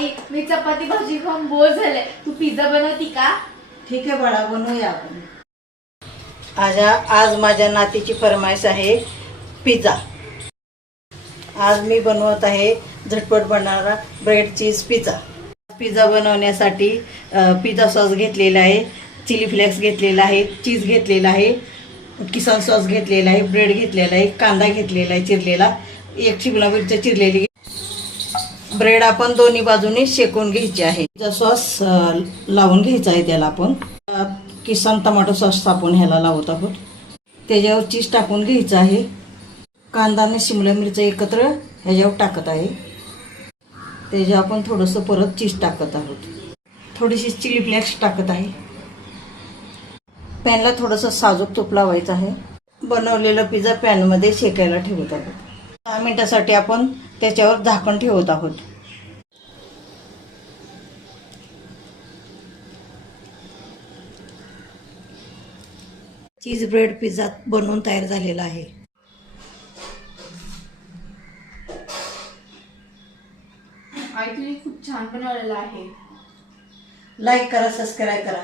आई मी चपाती भाजी खाऊन बोर झाले, तू पिझ्झा बनवती का? ठीक आहे बाळा, बनवूया आपण. आज माझ्या नातीची फरमाईश आहे पिझ्झा. आज मी बनवत आहे झटपट बनणारा ब्रेड चीज पिझ्झा. पिझ्झा बनवण्यासाठी पिझ्झा सॉस घेतलेला आहे, चिली फ्लेक्स घेतलेला आहे, चीज घेतलेला आहे, किसन सॉस घेतलेला आहे, ब्रेड घेतलेला आहे, कांदा घेतलेला आहे चिरलेला, एक शिमला मिरची चिरलेली. ब्रेड आपण दोन्ही बाजूनी शेकून घ्यायची आहे. पिझ्झा सॉस लावून घ्यायचा आहे त्याला. आपण किसन टमाटो सॉस आपण ह्याला लावत आहोत. त्याच्यावर चीज टाकून घ्यायचं आहे. कांदा आणि शिमला मिरची एकत्र ह्याच्यावर टाकत आहे. त्याच्यावर आपण थोडंसं परत चीज टाकत आहोत. थोडीशी चिली फ्लेक्स टाकत आहे. पॅनला थोडंसं साजूक तूप लावायचं आहे. बनवलेला पिझ्झा पॅनमध्ये शेकायला ठेवत आहोत. 10 मिनिटासाठी आपण त्याच्यावर झाकण ठेवत आहोत. चीज ब्रेड पिझ्झा बनवून तयार झालेला आहे. आई तुम्ही खूप छान बनवलेला आहे. लाईक करा, सबस्क्राईब करा.